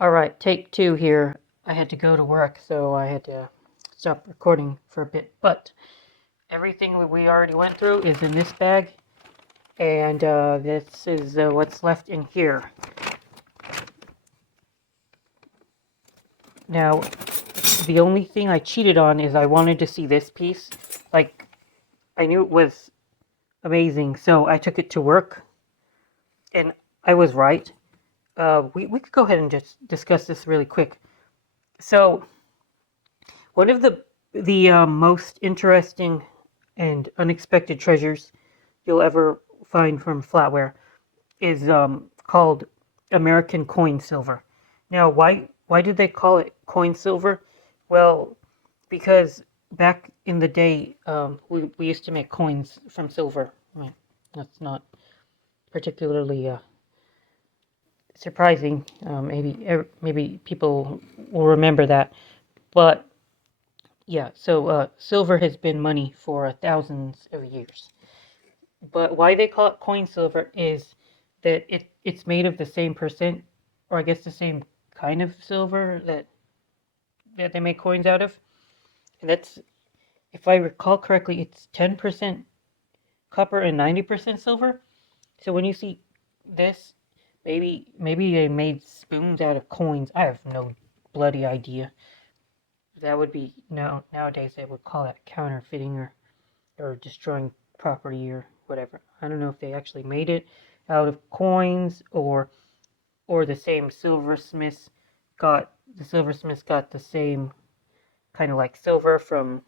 Alright, take two here. I had to go to work, so I had to stop recording for a bit. But everything we already went through is in this bag, and this is what's left in here. Now, the only thing I cheated on is I wanted to see this piece. Like, I knew it was amazing, so I took it to work, and I was right. We could go ahead and just discuss this really quick. So, one of the most interesting and unexpected treasures you'll ever find from Flatware is called American coin silver. Now, why did they call it coin silver? Well, because back in the day, we used to make coins from silver. I mean, that's not particularly surprising. Maybe people will remember that, but yeah. So silver has been money for thousands of years. But why they call it coin silver is that it's made of the same percent, or I guess the same kind of silver that they make coins out of. And that's, if I recall correctly, it's 10% copper and 90% silver. So when you see this, maybe they made spoons out of coins. I have no bloody idea. That would be, no, nowadays they would call that counterfeiting or destroying property or whatever. I don't know if they actually made it out of coins or the silversmiths got the same kind of like silver from,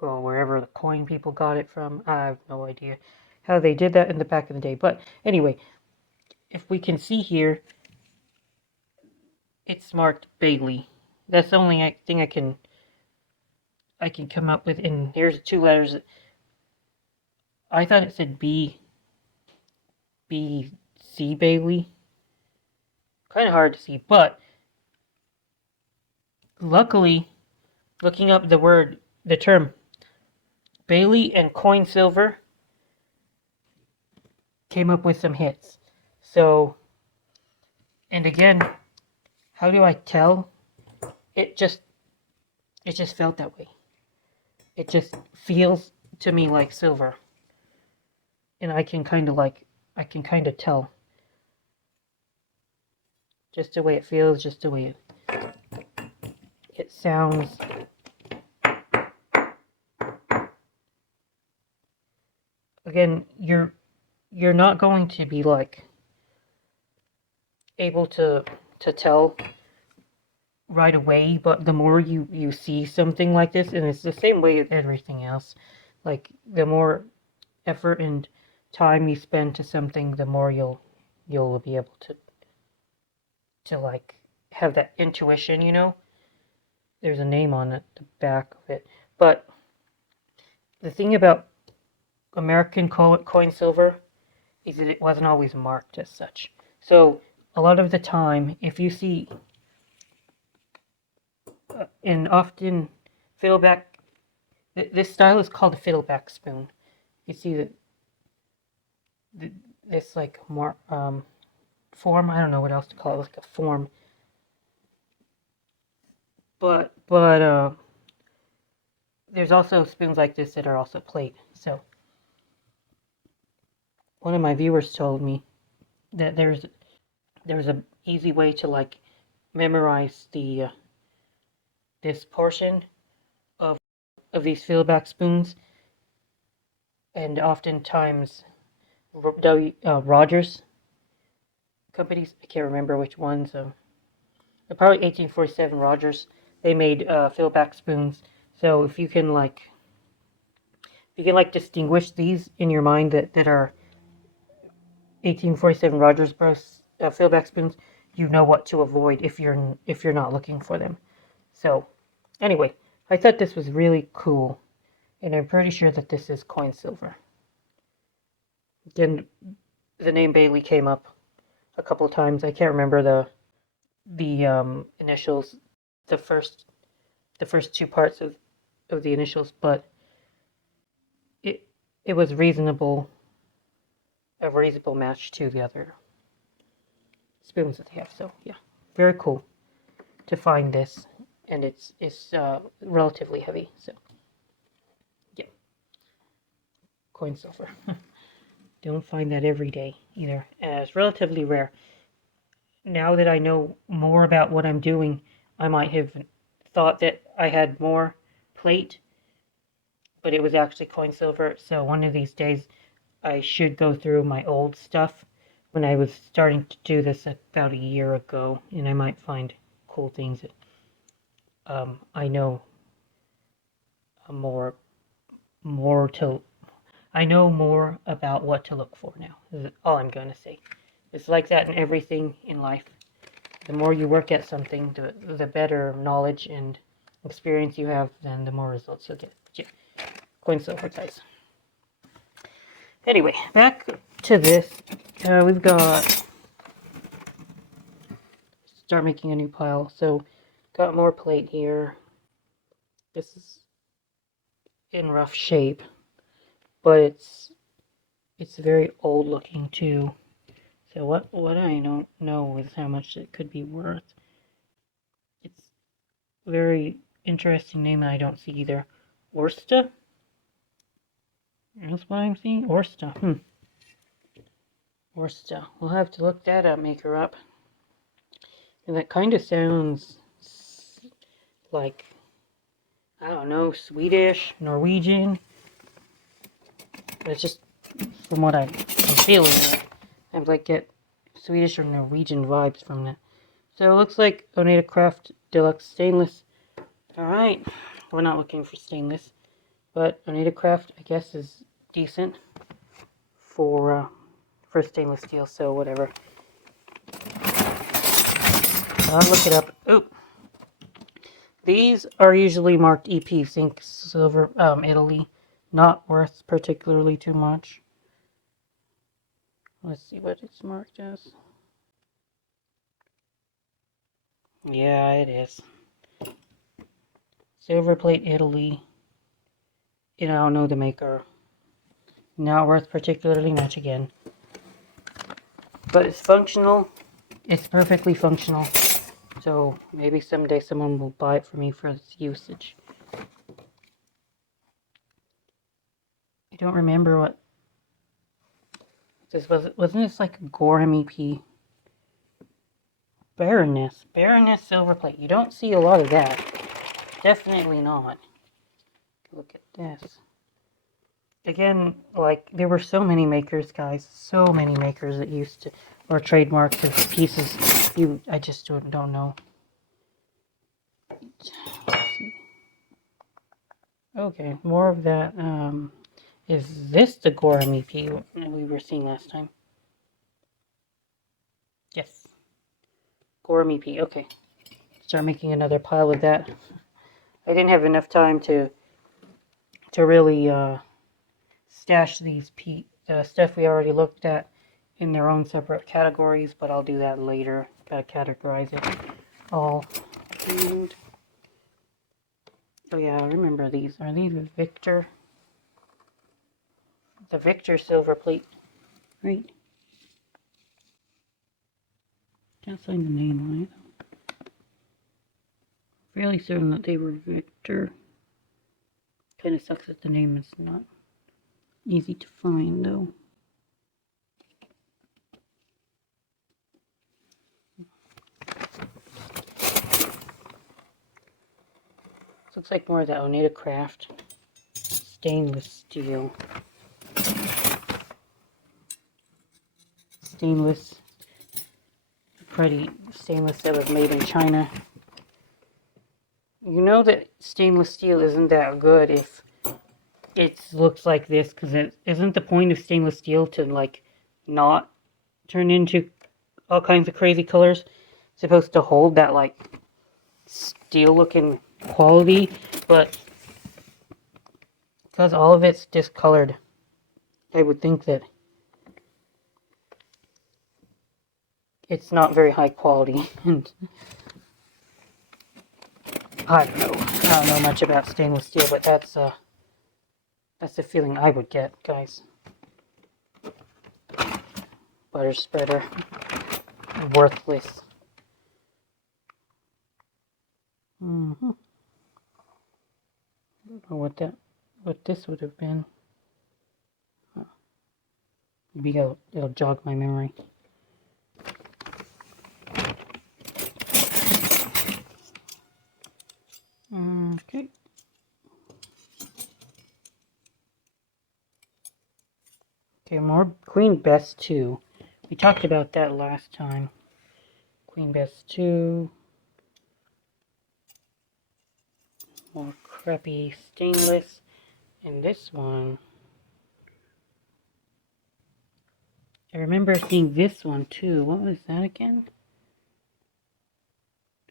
well, wherever the coin people got it from. I have no idea how they did that in the back of the day. But anyway, if we can see here, it's marked Bailey. That's the only thing I can come up with. And here's two letters. I thought it said C Bailey. Kind of hard to see, but luckily, looking up the term Bailey and coin silver came up with some hits. So, and again, how do I tell? It just it just felt that way. It just feels to me like silver, and I can kind of tell just the way it feels, just the way it sounds. Again, you're not going to be like able to tell right away, but the more you see something like this, and it's the same way with everything else, like the more effort and time you spend to something, the more you'll be able to like have that intuition, you know. There's a name on it, the back of it. But the thing about American coin silver is that it wasn't always marked as such. So a lot of the time, if you see, and often fiddleback, this style is called a fiddleback spoon. You see that this like more form. I don't know what else to call it, like a form. But there's also spoons like this that are also plate. So one of my viewers told me that there's a easy way to like memorize the this portion of these fieldback spoons, and oftentimes Rogers companies, I can't remember which ones, probably 1847 Rogers, they made fieldback spoons. So if you can distinguish these in your mind that are 1847 Rogers Bros fieldback spoons, you know what to avoid if you're not looking for them. So anyway, I thought this was really cool, and I'm pretty sure that this is coin silver. Then the name Bailey came up a couple of times. I can't remember the initials, the first two parts of the initials, but it it was a reasonable match to the other spoons that they have. So yeah. very cool to find this, and it's relatively heavy. So yeah, coin silver. Don't find that every day either. It's relatively rare. Now that I know more about what I'm doing, I might have thought that I had more plate, but it was actually coin silver. So one of these days, I should go through my old stuff when I was starting to do this about a year ago, and I might find cool things that I know more more to I know more about what to look for now. Is all I'm going to say. It's like that in everything in life. The more you work at something, the better knowledge and experience you have, then the more results you'll get. Yeah. Coin silver guys. Anyway, back to this. We've got start making a new pile. So got more plate here. This is in rough shape, but it's very old looking too. So what I don't know is how much it could be worth. It's a very interesting name I don't see either. Orsta? That's what I'm seeing. Orsta. Orsta. We'll have to look that up, maker up. And that kind of sounds like, I don't know, Swedish, Norwegian. It's just from what I'm feeling. I like get Swedish or Norwegian vibes from that. So it looks like Oneida Craft Deluxe Stainless. Alright, we're not looking for stainless, but Oneida Craft, I guess, is decent for stainless steel, so whatever. I'll look it up. Oh, these are usually marked EP Zinc Silver, Italy. Not worth particularly too much. Let's see what it's marked as. Yeah, it is. Silverplate, Italy. I don't know the maker. Not worth particularly much again. But it's functional. It's perfectly functional. So maybe someday someone will buy it for me for its usage. I don't remember what this was. Wasn't this like Gorham EP? Baroness Silverplate. You don't see a lot of that. Definitely not. Look at this. Again, like, there were so many makers, guys. So many makers that used to, or trademarks of pieces. I just don't know. Okay, more of that. Is this the Gorham EP we were seeing last time? Yes. Gorham EP, okay. Start making another pile of that. I didn't have enough time to really stash these stuff we already looked at in their own separate categories, but I'll do that later. Gotta categorize it all. And oh yeah, I remember these. Are these Victor? The Victor silver plate, right? Can't find the name on it. Fairly certain that they were Victor. Kind of sucks that the name is not easy to find though. This looks like more of that Oneida Craft stainless steel. Stainless, pretty stainless that was made in China. You know that stainless steel isn't that good if it looks like this, because it isn't the point of stainless steel to like not turn into all kinds of crazy colors. It's supposed to hold that like steel looking quality, but because all of it's discolored, I would think that it's not very high quality. And I don't know much about stainless steel, but that's the feeling I would get, guys. Butter spreader, worthless. Mm-hmm. I don't know what this would have been. Maybe it'll jog my memory. Okay. Okay, more Queen Bess 2. We talked about that last time. Queen Bess 2. More crappy stainless. And this one, I remember seeing this one too. What was that again?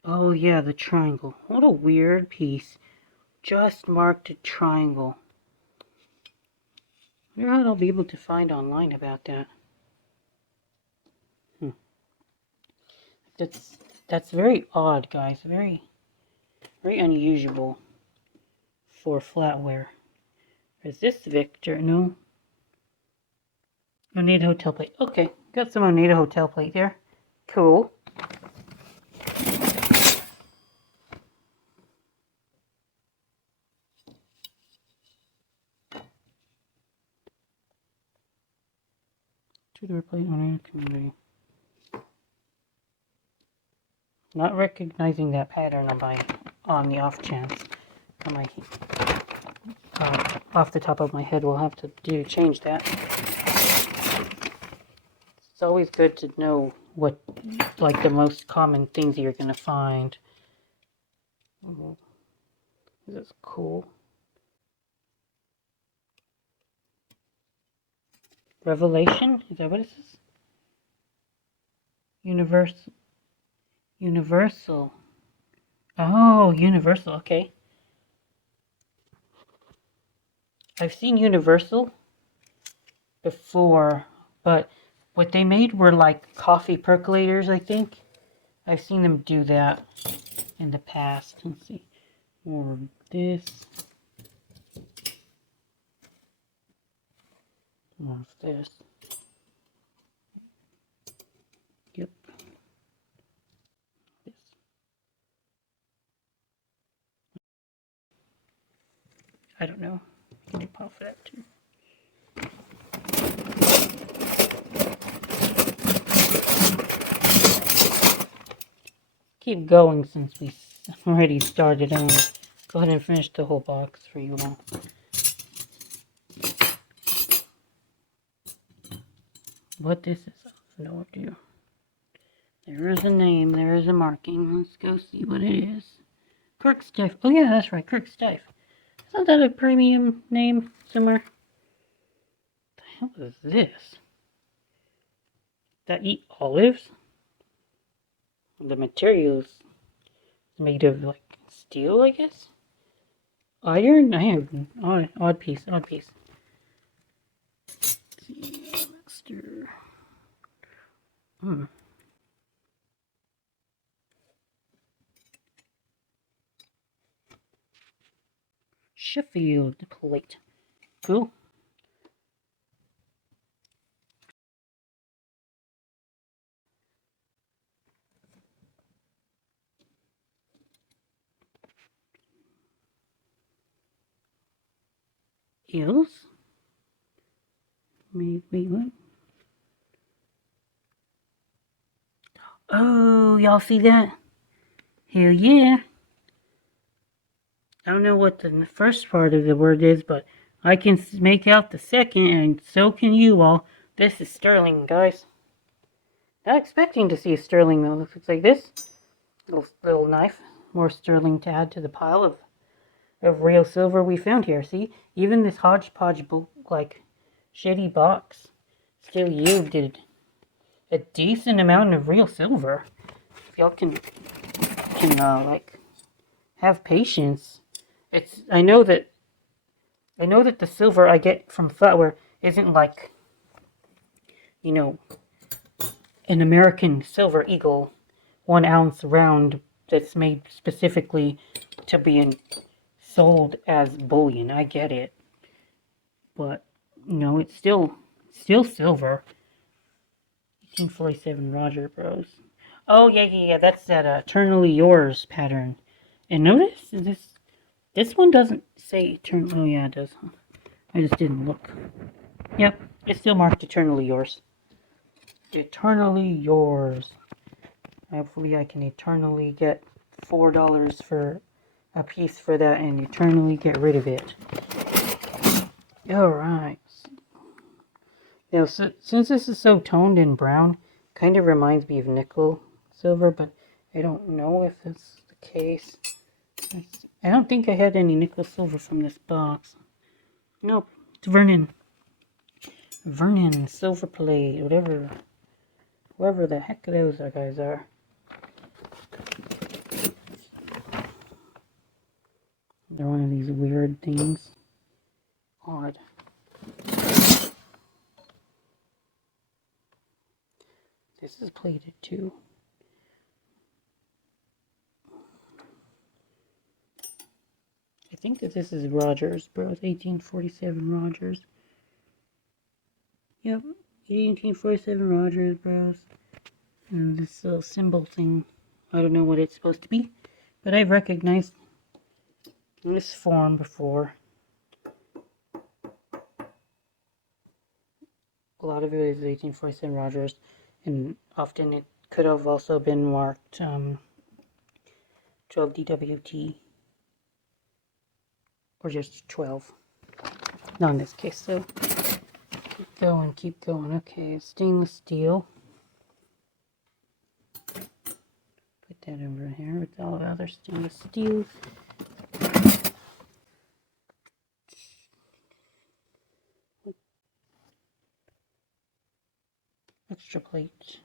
Oh yeah, the triangle. What a weird piece. Just marked a triangle. I wonder what I'll be able to find online about that. That's very odd, guys. Very unusual for flatware. Is this Victor? No. Oneida Hotel plate. Okay, got some Oneida Hotel plate there. Cool. Tudor plate Oneida community. Not recognizing that pattern on the off chance. Off the top of my head, we'll have to change that. It's always good to know what, like, the most common things you're gonna find. This is cool. Revelation? Is that what it says? Universal. Oh, Universal. Okay. I've seen Universal before, but what they made were like coffee percolators, I think. I've seen them do that in the past. Let's see. More of this. More of this. Yep. This. I don't know. I can do pop for that too. Keep going since we already started on. Go ahead and finish the whole box for you all. What this is, I have no idea. There is a name, there is a marking. Let's go see what it is. Kirk Stife. Oh yeah, that's right, Kirk Stife. Isn't that a premium name somewhere? What the hell is this? That eat olives? The materials made of like steel, I guess? Iron? Odd piece, odd piece. Let's see, master. Sheffield plate. Cool. Eels. Wait, what? Oh, y'all see that? Hell yeah. I don't know what the first part of the word is, but I can make out the second, and so can you all. This is sterling, guys. Not expecting to see a sterling, though. Looks like this. Little knife. More sterling to add to the pile of real silver we found here. See? Even this hodgepodge, like, shitty box still yielded a decent amount of real silver. If y'all can like, have patience. I know that the silver I get from Flatware isn't like, you know, an American Silver Eagle 1 ounce round that's made specifically to be sold as bullion. I get it, but it's still silver. 1847 Roger Bros. Oh yeah. That's that Eternally Yours pattern. And notice this one doesn't say eternal. Oh yeah, it does. I just didn't look. Yep, it's still marked eternally yours. Eternally yours. Hopefully I can eternally get $4 for a piece for that and eternally get rid of it. Alright. Now, since this is so toned and brown, kind of reminds me of nickel silver, but I don't know if that's the case. I don't think I had any nickel silver from this box. Nope, it's Vernon. Vernon, Silverplate, whoever the heck those guys are. They're one of these weird things. Odd. This is plated too. I think that this is Rogers, bros. 1847 Rogers. Yep, 1847 Rogers, bros. And this little symbol thing, I don't know what it's supposed to be, but I've recognized this form before. A lot of it is 1847 Rogers, and often it could have also been marked 12 DWT, or just 12. Not in this case, so keep going. Okay, stainless steel. Put that over here with all the other stainless steel. Extra plate.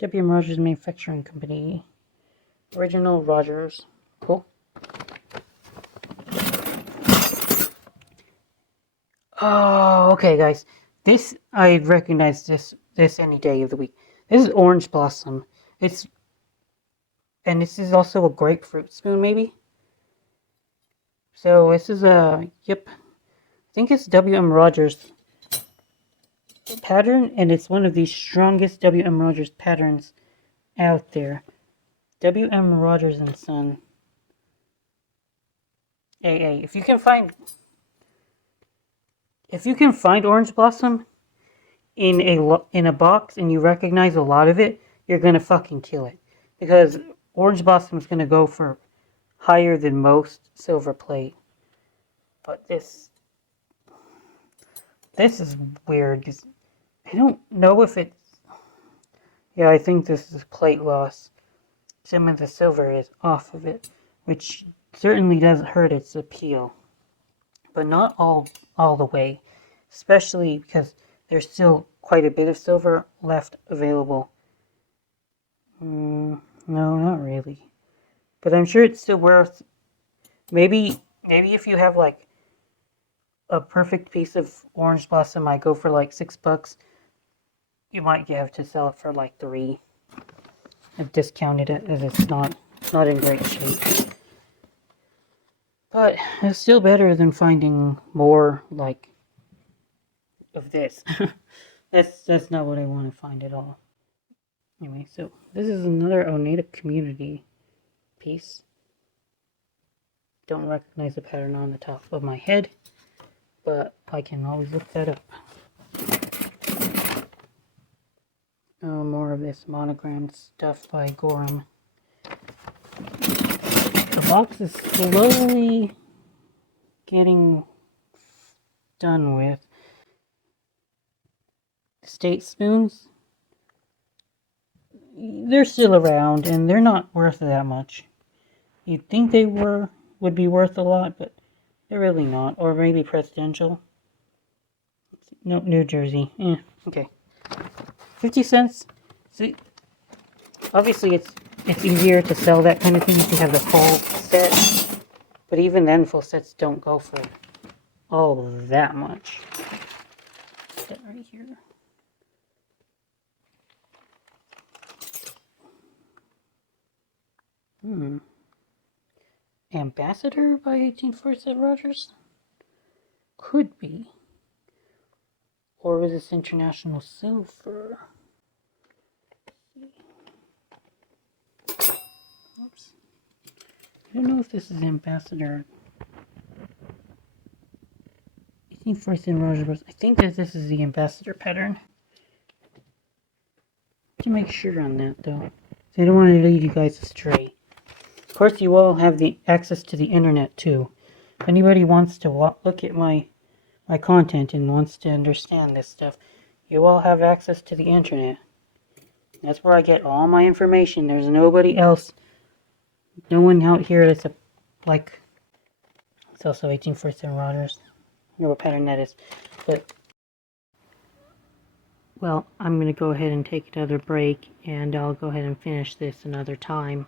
W.M. Rogers Manufacturing Company. Original Rogers. Cool. Oh, okay, guys. This, I recognize this any day of the week. This is Orange Blossom. And this is also a grapefruit spoon, maybe? So, this is yep. I think it's W.M. Rogers pattern, and it's one of the strongest W.M. Rogers patterns out there. W.M. Rogers and Son. AA. If you can find Orange Blossom in a box and you recognize a lot of it, you're gonna fucking kill it, because Orange Blossom is gonna go for higher than most silver plate. But this is weird, because I don't know if it's... Yeah, I think this is plate loss. Some of the silver is off of it, which certainly doesn't hurt its appeal. But not all the way, especially because there's still quite a bit of silver left available. No, not really. But I'm sure it's still worth... Maybe if you have like a perfect piece of Orange Blossom might go for like $6. You might have to sell it for like $3. I've discounted it as it's not in great shape. But it's still better than finding more like of this. That's not what I want to find at all. Anyway, so this is another Oneida community piece. Don't recognize the pattern on the top of my head, but I can always look that up. More of this monogrammed stuff by Gorham. The box is slowly getting done with. State spoons, they're still around and they're not worth that much. You'd think they would be worth a lot, but they're really not. Or maybe Presidential. No, New Jersey. Okay. 50 cents. See, obviously it's easier to sell that kind of thing if you have the full set. But even then, full sets don't go for all that much. Put that right here. Ambassador by 1847 Rogers? Could be. Or was this International Silver? Oops. I don't know if this is Ambassador. 18th in Rose. I think that this is the Ambassador pattern. To make sure on that though. I don't want to lead you guys astray. Of course, you all have the access to the internet too. If anybody wants to look at my content and wants to understand this stuff, you all have access to the internet. That's where I get all my information. There's nobody else. No one out here that's like. It's also 1847 routers. I know what pattern that is, but. Well, I'm going to go ahead and take another break, and I'll go ahead and finish this another time.